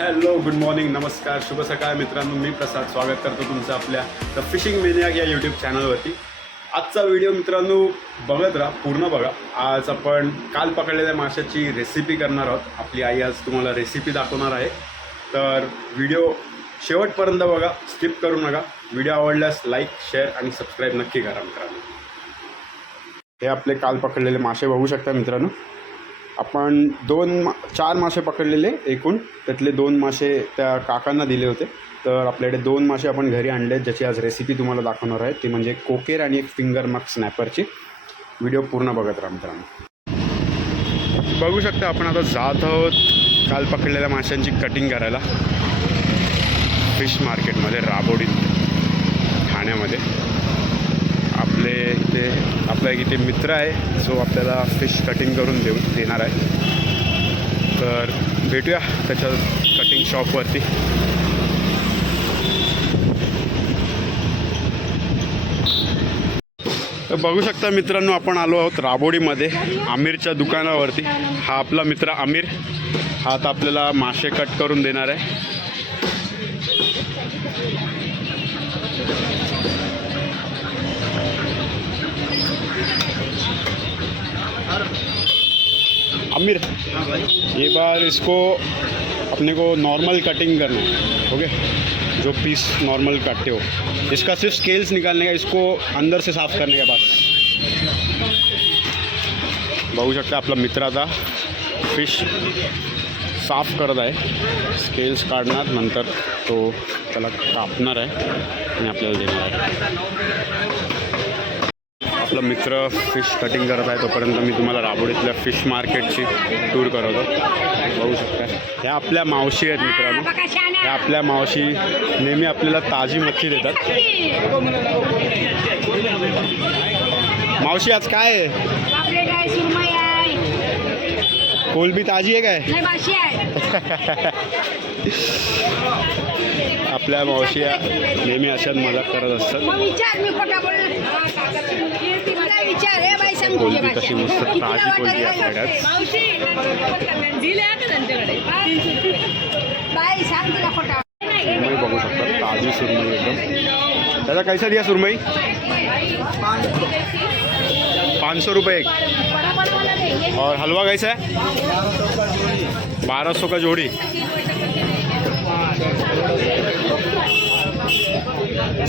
Hello good morning नमस्कार शुभ सकाळ मित्रांनो मी प्रसाद स्वागत करतो तुमचं आपल्या द फिशिंग मेनियाक या यूट्यूब चॅनलवरती आजचा व्हिडिओ मित्रांनो बघत राहा पूर्ण बघा. आज आपण काल पकडलेल्या माशाची रेसिपी करणार आहोत. आपली आई आज तुम्हाला रेसिपी दाखवणार आहे. तर व्हिडिओ शेवटपर्यंत बघा स्किप करू नका. व्हिडिओ आवडल्यास लाईक शेअर आणि सबस्क्राईब नक्की करा मित्रांनो. हे आपले काल पकडलेले मासे बघू शकता मित्रांनो. आपण दोन मा चार मासे पकडलेले एकूण. त्यातले दोन मासे त्या काकांना दिले होते. तर आपल्याकडे दोन मासे आपण घरी आणले ज्याची आज रेसिपी तुम्हाला दाखवणार आहे. ती म्हणजे कोकेर आणि एक फिंगर मार्क स्नॅपरची व्हिडिओ पूर्ण बघत राहा मित्रांनो. बघू शकता आपण आता जात आहोत काल पकडलेल्या माशांची कटिंग करायला. फिश मार्केटमध्ये राबोडीत ठाण्यामध्ये. आपले इथे आपला एक इथे मित्र आहे. जो आपल्याला फिश कटिंग करून देऊ देणार आहे. तर भेटूया त्याच्या कटिंग शॉपवरती तर बघू शकता मित्रांनो आपण आलो आहोत राबोडीमध्ये आमिरच्या दुकानावरती. हा आपला मित्र आमिर. हा आता आपल्याला मासे कट करून देणार आहे. आमिर, ये बार इसको अपने को नॉर्मल कटिंग करना है ओके जो पीस नॉर्मल काटते हो इसका सिर्फ़ स्केल्स निकालने का, इसको अंदर से साफ़ करने का बस। बघू शकता आपला मित्र आता फ़िश साफ़ करत आहे स्केल्स काढणार, नंतर तो त्याला कापणार आहे, आणि आपल्याला देणार आपला मित्र फिश कटिंग करत आहे तोपर्यंत मी तुम्हाला राबोडीतल्या फिश मार्केटची टूर करवतो. बघू शकता. ह्या आपल्या मावशी आहेत मित्रांनो. ह्या आपल्या मावशी नेहमी आपल्याला ताजी मच्छी देतात. मावशी आज काय आहे? कोलबी ताजी आहे काय? आपल्या मावशी नेहमी अशाच मदत करत असतात. कोलबी कशी मस्त ताजी कोलबी आपल्याकडे सुरमई बघू शकता ताजी सुरमई एकदम. दादा कैसा दिया सुरमई? पाँच सौ रुपये एक. और हलवा कैसा है? बारह सौ का जोड़ी.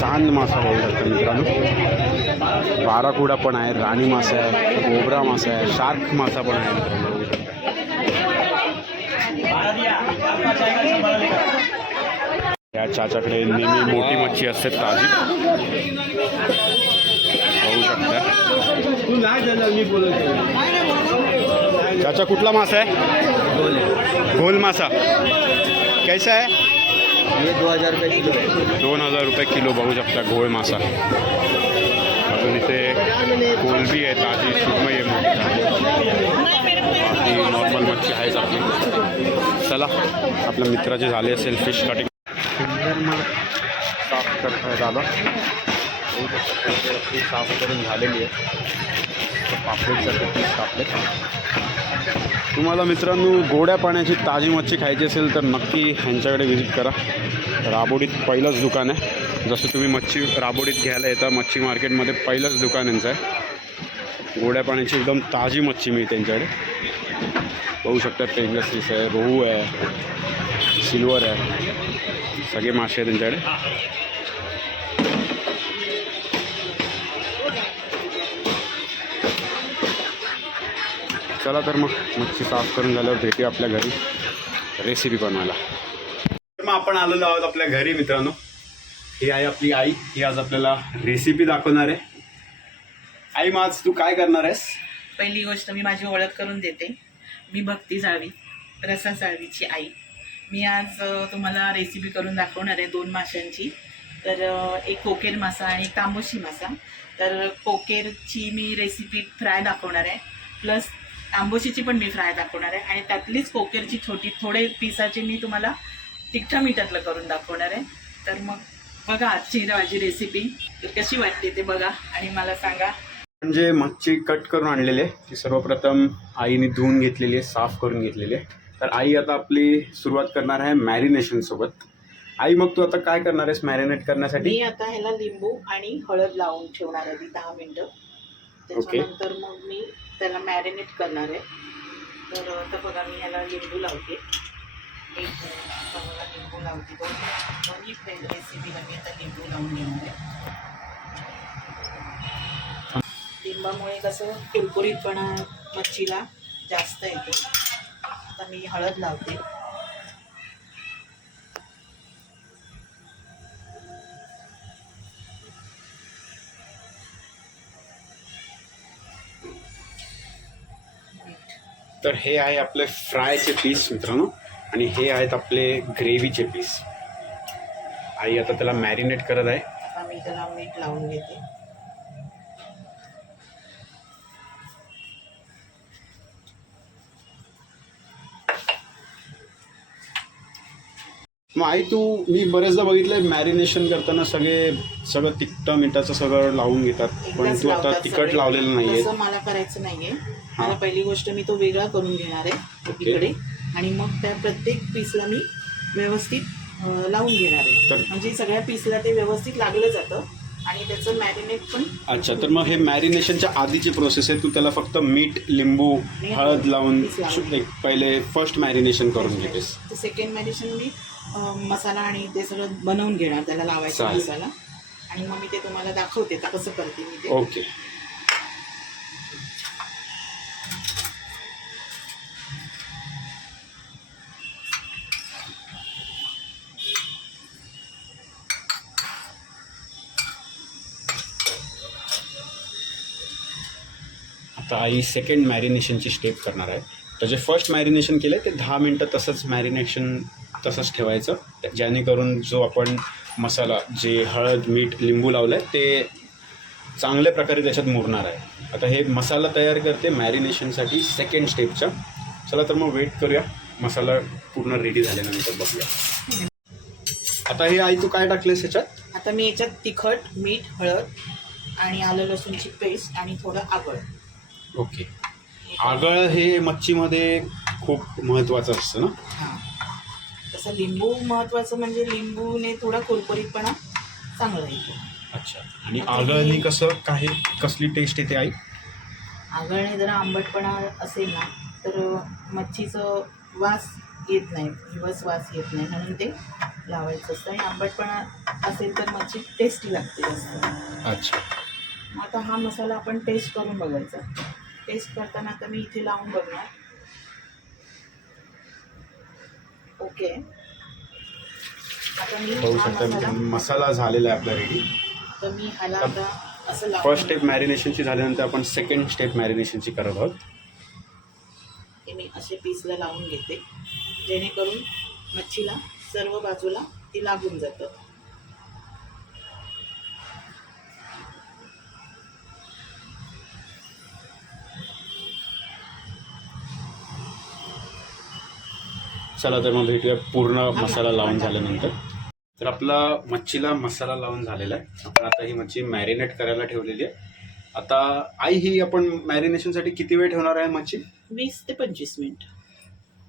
चांद मासा बघू शकता मित्रांनो. बाराकुडा पण आहे राणी मासा आहे गोबरा मासा आहे शार्क मासा पण आहे. मित्रांनो बघू शकता या चाच्याकडे नेहमी मोठी मच्छी असते ताजी. बघू शकता. चाचा कुठला मासा आहे. गोल मासा. कैसा आहे? ये दो हज़ार रुपये किलो है। दोन हज़ार रुपये किलो बघू शकता घोळ मासा। अजून इथे कोलबी आहे ताजी सुरमई आहे मोठी बाकी नॉर्मल मच्छी आहेच आपली चला आपल्या मित्राचे झाले असेल फ़िश कटिंग साफ़ दादा त्यांची आपली साफ़ करून झालेली आहे पापलेटसाठी पीस कापले तुम्हाला मित्रांनो गोड्या पाण्याची ताजी मच्छी खायची असेल तर नक्की ह्यांच्याकडे व्हिजिट करा. राबोडीत पहिलंच दुकान आहे. जसं तुम्ही मच्छी राबोडीत घ्यायला येता मच्छी मार्केटमध्ये पहिलंच दुकान यांचं आहे. गोड्या पाण्याची एकदम ताजी मच्छी मिळते त्यांच्याकडे बघू शकता पेंगस फिश आहे रोहू आहे सिल्वर आहे. सगळे मासे आहेत त्यांच्याकडे चला तर मग मच्छी साफ करून झाल्यावर भेटूया आपल्या घरी. रेसिपी बनवायला. तर मग आपण आलेलो आहोत आपल्या घरी मित्रांनो. ही आहे आपली आई. ही आज आपल्याला रेसिपी दाखवणार आहे. आई मग आज तू काय करणार आहेस? पहिली गोष्ट मी माझी ओळख करून देते. मी भक्ती जाळवी रसा जाळवीची आई. मी आज तुम्हाला रेसिपी करून दाखवणार आहे दोन माशांची. तर एक कोकेर मासा आणि एक तांबोशी मासा. तर कोकेरची मी रेसिपी फ्राय दाखवणार आहे. प्लस तांबोशीची पण मी फ्राय दाखवणार आहे आणि त्यातलीच कोकेरची छोटी थोडे पिसाची मी तुम्हाला तिखटा मिठातलं करून दाखवणार आहे. तर मग बघा आजची माझी रेसिपी तर कशी वाटते ते बघा आणि मला सांगा. म्हणजे मच्छी कट करून आणलेली आहे ती सर्वप्रथम आईने धुवून घेतलेली आहे साफ करून घेतलेली आहे. तर आई आता आपली सुरुवात करणार आहे मॅरिनेशन सोबत. आई मग तू आता काय करणार आहेस मॅरिनेट करण्यासाठी? मी आता ह्याला लिंबू आणि हळद लावून ठेवणार आधी दहा मिनटं. त्याच्यानंतर मग त्याला मॅरिनेट करणार आहे. तर आता बघा मी ह्याला लिंबू लावते. एक बघा लिंबू लावते दोन. दोन्ही रेसिपीला मी आता लिंबू लावून घेणार आहे. लिंबामुळे कसं कुरकुरीतपणा मच्छीला जास्त येतो. आता मी हळद लावते. तर हे आहे आपले फ्रायचे पीस मित्रांनो आणि हे आहेत आपले ग्रेव्हीचे पीस. आई आता त्याला मॅरिनेट करत आहे. आता मी त्याला मीठ लावून घेते. मग आई तू मी बरेचदा बघितलंय मॅरिनेशन करताना सगळे सगळं तिखटं मिठाचं सगळं लावून घेतात. पण तू आता तिखट. लावलेलं नाहीये. मला करायचं नाहीये. मला पहिली गोष्ट मी तो वेगळा करून घेणार आहे एकीकडे आणि मग त्या प्रत्येक पीसला मी व्यवस्थित लावून घेणार आहे. म्हणजे सगळ्या पीसला ते व्यवस्थित लागलं जातं आणि त्याचं मॅरिनेट पण अच्छा तर मग हे मॅरिनेशनच्या आधीची प्रोसेस आहे. तू त्याला फक्त मीठ लिंबू हळद लावून पहिले फर्स्ट मॅरिनेशन करून घेतेस. सेकंड मॅरिनेशन मी मसाला आणि ते सगळं बनवून घेणार त्याला लावायचा. मसाला. आणि मग मी ते तुम्हाला दाखवते कसं करते मी ते. ओके. आता आई सेकंड मॅरिनेशनची स्टेप करणार आहे. तर जे फर्स्ट मॅरिनेशन केलं आहे ते दहा मिनटं तसंच मॅरिनेशन तसंच ठेवायचं. जेणेकरून जो आपण मसाला जे हळद मीठ लिंबू लावलं आहे ते चांगल्या प्रकारे त्याच्यात मुरणार आहे. आता हे मसाला तयार करते मॅरिनेशनसाठी सेकंड स्टेपचा चला तर मग वेट करूया. मसाला पूर्ण रेडी झाल्यानंतर बघूया. आता हे आई तू काय टाकलेस ह्याच्यात? आता मी याच्यात तिखट मीठ हळद आणि आलं लसूणची पेस्ट आणि थोडं आगळ. ओके. आगळ हे मच्छीमध्ये खूप महत्त्वाचं असतं ना? हां. तसं लिंबू महत्त्वाचं म्हणजे लिंबूने थोडा कुरकुरीतपणा चांगला येतो. अच्छा. आणि आगळनी कसं काही कसली टेस्ट येते आई? आगळने जरा आंबटपणा असेल ना तर मच्छीचं वास येत नाही दिवस वास येत नाही म्हणून ते लावायचं असतं. आणि आंबटपणा असेल तर मच्छी टेस्टी लागते जास्त. अच्छा. मग आता हा मसाला आपण टेस्ट करून बघायचा. टेस्ट करताना आता मी इथे लावून बघणार. ओके. आता मी पाहू हा शकता मसाला मसाला झालेला आहे आपला रेडी तर मी ह्याला आता असं लावून फर्स्ट स्टेप मॅरिनेशनची झाल्यानंतर आपण सेकंड स्टेप मॅरिनेशनची करत आहोत. हे मी असे पीसला लावून घेते. जेणेकरून मच्छीला सर्व बाजूला ती लागून जातं. चला तर मग भेटूया पूर्ण मसाला लावून झाल्यानंतर. तर आपला मच्छीला मसाला लावून झालेला आहे. आपण आता ही मच्छी मॅरिनेट करायला ठेवलेली आहे. आता आई ही आपण मॅरिनेशनसाठी किती वेळ ठेवणार आहे मच्छी? वीस ते पंचवीस मिनिट.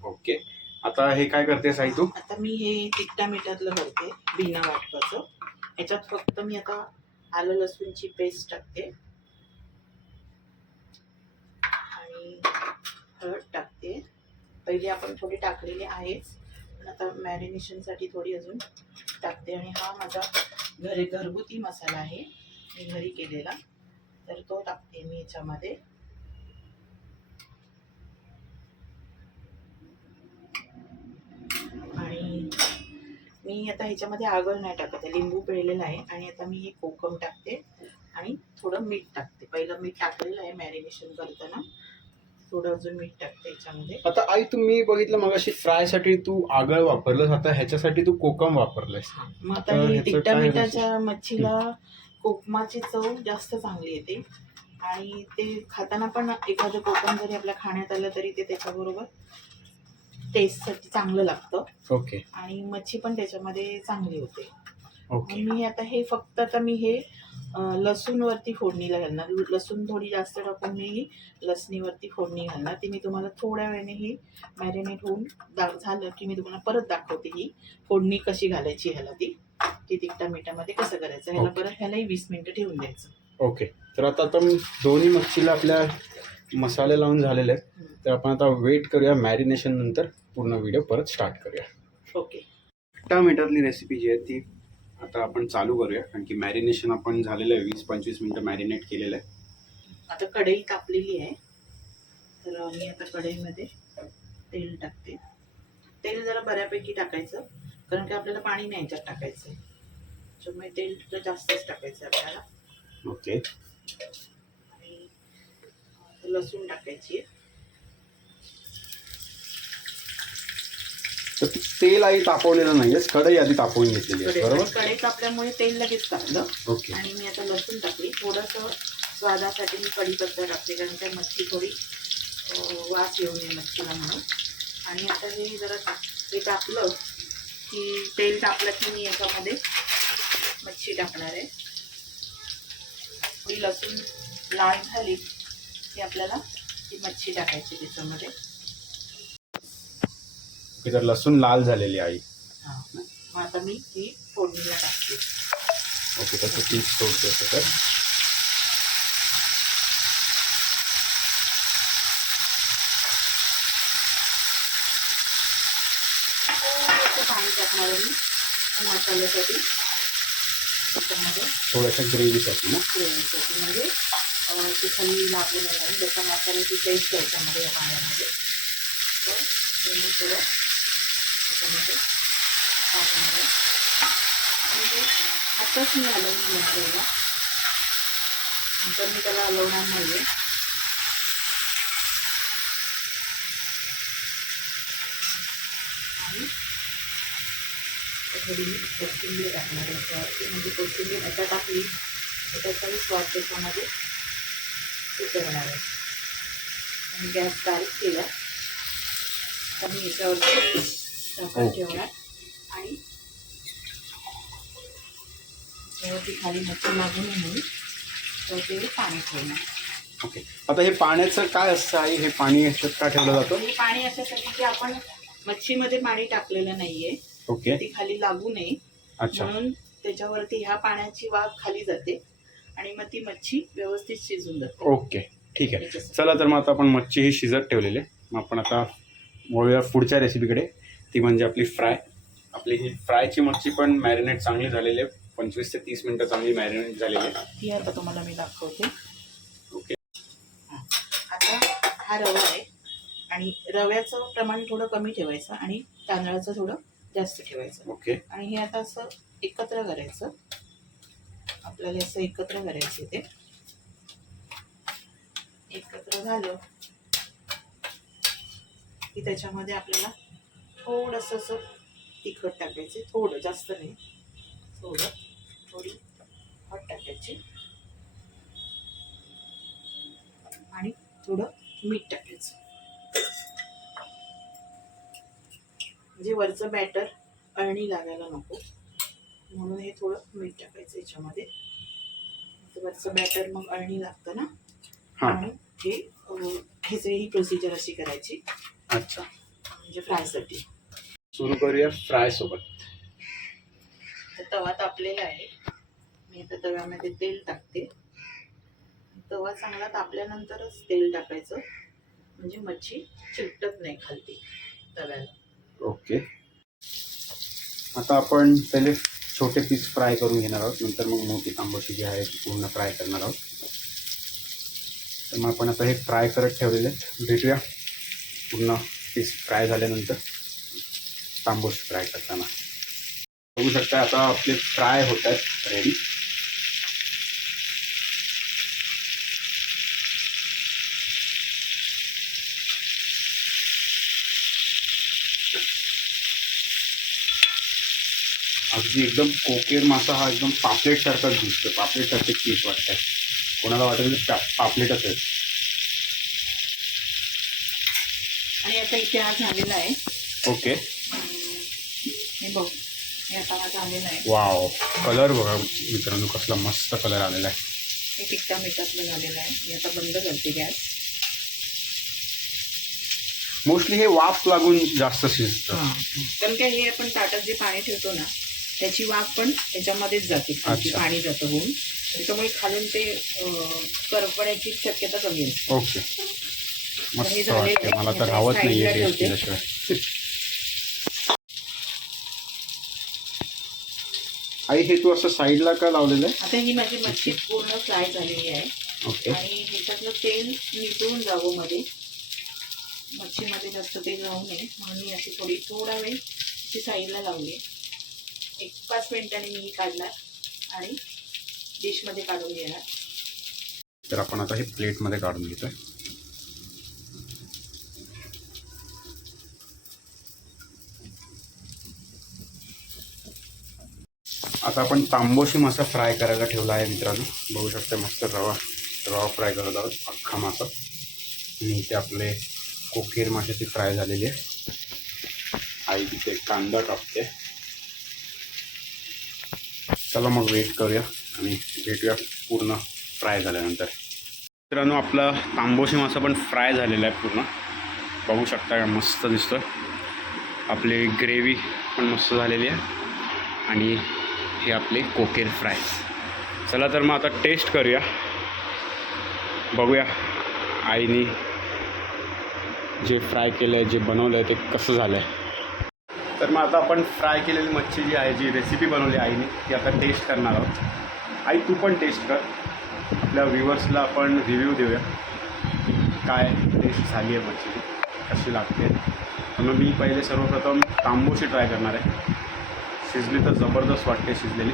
ओके आता हे काय करतेस आई तू? आता मी हे तिखटा मिठातलं भरते बिना वाटपाचं. ह्याच्यात फक्त मी आता आलं लसूणची पेस्ट टाकते. आणि हळद टाकते. पहिली आपण थोडी टाकलेली आहेच. पण आता मॅरिनेशनसाठी थोडी अजून टाकते. आणि हा माझा घरी घरगुती मसाला आहे. मी घरी केलेला. तर तो टाकते मी याच्यामध्ये. आणि मी आता ह्याच्यामध्ये आगळ नाही टाकत आहे. लिंबू पिळलेला आहे. आणि आता मी हे कोकम टाकते. आणि थोडं मीठ टाकते. पहिलं मीठ टाकलेलं आहे मॅरिनेशन करताना. थोडं अजून मीठ टाकते याच्यामध्ये. आता आई तुम्ही बघितलं मगाशी फ्रायसाठी तू आगळ वापरलंस आता ह्याच्यासाठी तू कोकम वापरलंस मग आता तर ही ह्याचं तिखटा काय मिठाच्या मच्छीला कोकमाची चव जास्त चांगली येते. आणि ते खाताना पण एखादं कोकम जरी आपल्या खाण्यात आलं तरी ते त्याच्याबरोबर टेस्टसाठी चांगलं लागतं. ओके. आणि मच्छी पण त्याच्यामध्ये चांगली होते. ओके. मी आता हे फक्त आता मी हे लसूणवरती फोडणीला घालणार. लसूण थोडी जास्त टाकून मी लसणीवरती फोडणी घालणार. ती मी तुम्हाला थोड्या वेळाने ही मॅरिनेट होऊन दा झालं की मी तुम्हाला परत दाखवते ही फोडणी कशी घालायची ह्याला ती. ती तिखटा मिठामध्ये कसं करायचं ह्याला. परत ह्यालाही वीस मिनिटं ठेवून द्यायचं. ओके. तर आता आपण दोन्ही मच्छीला आपल्या मसाले लावून झालेले आहेत. तर आपण आता वेट करूया मॅरिनेशन नंतर. पूर्ण व्हिडिओ परत स्टार्ट करूया. ओके. मीठरली रेसिपी जी आहे ती आता आपण चालू करूया कारण की मॅरिनेशन आपण झालेलं आहे वीस पंचवीस मिनटं मॅरिनेट केलेलं आहे. आता कढई तापलेली आहे. तर मी आता कढईमध्ये तेल टाकते. तेल जरा बऱ्यापैकी टाकायचं कारण की आपल्याला पाणी नाही याच्यात टाकायचं. आहे त्याच्यामुळे तेल जास्तच टाकायचं आपल्याला. ओके. आणि लसूण टाकायची आहे. तर तेल आई तापवलेलं नाही आहे कढई आधी तापवून घेतलेली आहे बरोबर? तापल्यामुळे तेल लगेच टाकलं ओके. आणि मी आता लसूण टाकली. थोडंसं स्वादासाठी मी कढीपत्ता टाकते कारण त्या मच्छी थोडी वास येऊ नये मच्छीला म्हणून. आणि आता हे जरा हे टाकलं की तेल टाकलं की मी याच्यामध्ये मच्छी टाकणार आहे. थोडी लसूण लाल झाली की आपल्याला ती मच्छी टाकायची त्याच्यामध्ये. ओके तर लसूण लाल झालेली आहे. आई आता मी ही फोडणीला टाकते. ओके तसं तीच सोडते असं तर. पाणी टाकणार मी. मसाल्यासाठी. त्याच्यामध्ये थोड्याशा ग्रेव्हीसाठी ना? ग्रेव्हीसाठी म्हणजे अं, ते खाली लागू नये जसं मसाल्याची टेस्ट आहे त्यामध्ये या पाण्यामध्ये. तर ते मी थोडं त्याच्यामध्ये टाकणार आहे. आणि आत्ताच मी हलवून घेतलेला. नंतर मी त्याला हलवणार नाही आहे आणि थोडी मी कोथिंबीर टाकणार आहे. त्यावरती. म्हणजे कोथिंबीर आता टाकली तर त्याचाही स्वाद त्याच्यामध्ये उतरणार आहे. आणि गॅस बारीक केला. तर मी याच्यावरती खाली मच्छी म्हणून त्यावरती पाणी ठेवणार. ओके. आता हे पाण्याचं काय असतं आई? हे पाणी ह्याच्यात का ठेवलं जातं? हे पाणी अशासाठी की आपण मच्छीमध्ये पाणी टाकलेलं नाहीये. ओके. ती खाली लागू नये. अच्छा. म्हणून त्याच्यावरती ह्या पाण्याची वाफ खाली जाते आणि मग ती मच्छी व्यवस्थित शिजून जाते. ओके. ठीक आहे. चला तर मग आता आपण मच्छी ही शिजत ठेवलेली आहे. मग आपण आता वळूया पुढच्या रेसिपीकडे ती म्हणजे आपली फ्राय. आपली ही फ्रायची मच्छी पण मॅरिनेट चांगली झालेली आहे. पंचवीस ते तीस मिनटं चांगली मॅरिनेट झालेली आहे. ती आता तुम्हाला मी दाखवते. ओके. हा. आता हा रवा आहे. आणि रव्याचं प्रमाण थोडं कमी ठेवायचं आणि तांदळाचं थोडं जास्त ठेवायचं. ओके. आणि हे आता असं एकत्र करायचं. आपल्याला असं एकत्र करायचं ते. एकत्र झालं की त्याच्यामध्ये आपल्याला थोडंसं असं तिखट टाकायचं थोडं जास्त नाही. थोडं थोडी हट टाकायची. आणि थोडं मीठ टाकायचं. म्हणजे वरचं बॅटर अळणी लागायला नको. म्हणून हे थोडं मीठ टाकायचं याच्यामध्ये. वरचं बॅटर मग अळणी लागतं ना? हां. म्हणून हे ह्याची ही प्रोसिजर अशी करायची. अच्छा. म्हणजे फ्रायसाठी. सुरू करूया फ्राय सोबत. तवा तापलेला आहे. मी आता तव्यामध्ये तेल टाकते. तवा चांगला तापल्यानंतरच तेल टाकायचं. म्हणजे मच्छी चिकटत नाही खालती तव्याला. ओके. आता आपण पहिले छोटे पीस फ्राय करून घेणार आहोत. नंतर मग मोठी तांबोशी जी आहे ती पूर्ण फ्राय करणार आहोत. तर मग आपण आता हे फ्राय करत ठेवलेले भेटूया. पूर्ण पीस फ्राय झाल्यानंतर. तांबोशी फ्राय करताना. बघू शकता आता आपले फ्राय होत आहेत रेडी अगदी एकदम कोकेर मासा हा एकदम पापलेटसारखाच दिसतो. पापलेटसारखे पीस वाटतात. कोणाला वाटेल पा पापलेटच आहे आणि आता इथे हा झालेला आहे. ओके. आलेलं आहे. वाव कलर बघा मित्रांनो कसला मस्त कलर आलेला आहे. हे टिक्का मिठातलं झालेलं आहे. मी आता बंद करते गॅस. मोस्टली हे वाफ लागून जास्त शिजतं. कारण काय हे आपण ताटात जे पाणी ठेवतो ना त्याची वाफ पण त्याच्यामध्येच जाते. अच्छा. पाणी जातं होऊन. त्याच्यामुळे खालून ते अं, करपण्याची शक्यता कमी असते. ओके हे मस्त झालेलं वाटते आहे. मला तर आता राहत नाही साईडला टेस्ट ठेवते. केल्याशिवाय आई हे तू असं साईडला का लावलेलं आहे? आता ही माझी मच्छी पूर्ण फ्राय झालेली आहे. ओके. आणि ह्याच्यातलं तेल निघून जावं मध्ये. मच्छीमध्ये जास्त तेल जाऊ नये. म्हणून मी अशी थोडी थोडा वेळ ती साईडला लावली एक पाच मिनिटांनी मी ही काढणार आणि डिशमध्ये काढून घेणार. तर आपण आता हे प्लेटमध्ये काढून घेतोय. आता आपण तांबोशी मासा फ्राय करायला ठेवला आहे मित्रांनो. बघू शकता मस्त रवा रवा फ्राय करत आहोत. अख्खा मासा. आणि इथे आपले कोकीर माशाची फ्राय झालेली आहे. आई तिथे कांदा टाकते. चला मग वेट करूया आणि भेटूया पूर्ण फ्राय झाल्यानंतर. मित्रांनो आपला तांबोशी मासा पण फ्राय झालेला आहे पूर्ण. बघू शकता का मस्त दिसतं आपली ग्रेव्ही पण मस्त झालेली आहे. आणि हे आपले कोकेल फ्राय चला तर मग आता टेस्ट करूया. बघूया आईने जे फ्राय केलं आहे जे बनवलं आहे ते कसं झालं आहे तर मग आता आपण फ्राय केलेली मच्छी जी आहे जी रेसिपी बनवली आईने ती आता टेस्ट करणार आहोत. आई तू पण टेस्ट कर. आपल्या व्ह्युअर्सला आपण रिव्ह्यू देऊया. काय टेस्ट झाली आहे मच्छी कशी लागते. म्हणून मग मी पहिले सर्वप्रथम तांबूशी ट्राय करणार आहे. शिजली तर जबरदस्त वाटते शिजलेली.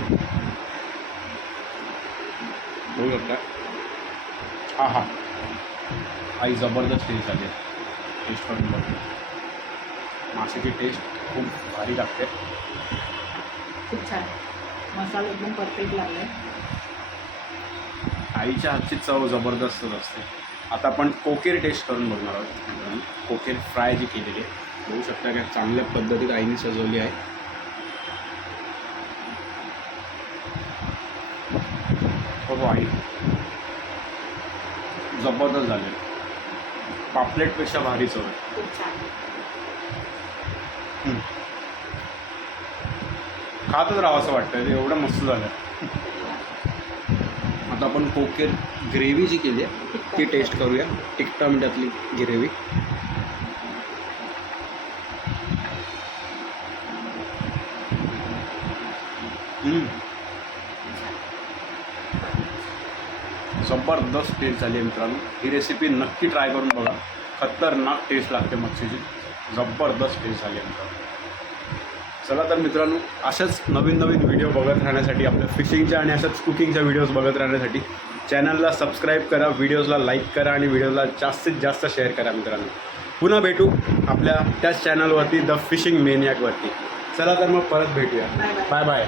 बघू शकता हां हां. आई जबरदस्त टेस्ट झाली आहे. टेस्ट करून बघते माशाची टेस्ट खूप भारी लागते. खूप छान. मसाला एकदम परफेक्ट लागला आईच्या हातची चव जबरदस्तच असते. आता आपण कोकेर टेस्ट करून बघणार आहोत. कोकेर फ्राय जी केलेली आहे. बघू शकता का चांगल्या पद्धतीत आईने सजवली आहे. आई जबरदस्त झाले. पापलेटपेक्षा भारी चव आहे. हम्म. खातच राहावं असं वाटतं ते एवढं मस्त झालं. आता आपण कोकेर ग्रेव्ही जी केली आहे ती टेस्ट करूया. टिकटा मिठातली ग्रेव्ही. जबरदस्त टेस्ट झाली आहे मित्रांनो. ही रेसिपी नक्की ट्राय करून बघा. खतरनाक टेस्ट लागते मच्छीची. जबरदस्त टेस्ट झाली आहे मित्रांनो. चला तर मित्रांनो अशाच नवीन नवीन व्हिडिओ बघत राहण्यासाठी आपल्या फिशिंगच्या आणि अशाच कुकिंगच्या व्हिडिओज बघत राहण्यासाठी चॅनलला सबस्क्राईब करा व्हिडिओजला लाईक करा आणि व्हिडिओला जास्तीत जास्त शेअर करा मित्रांनो. पुन्हा भेटू आपल्या त्याच चॅनलवरती द फिशिंग मेनियाकवरती चला तर मग परत भेटूया. Bye bye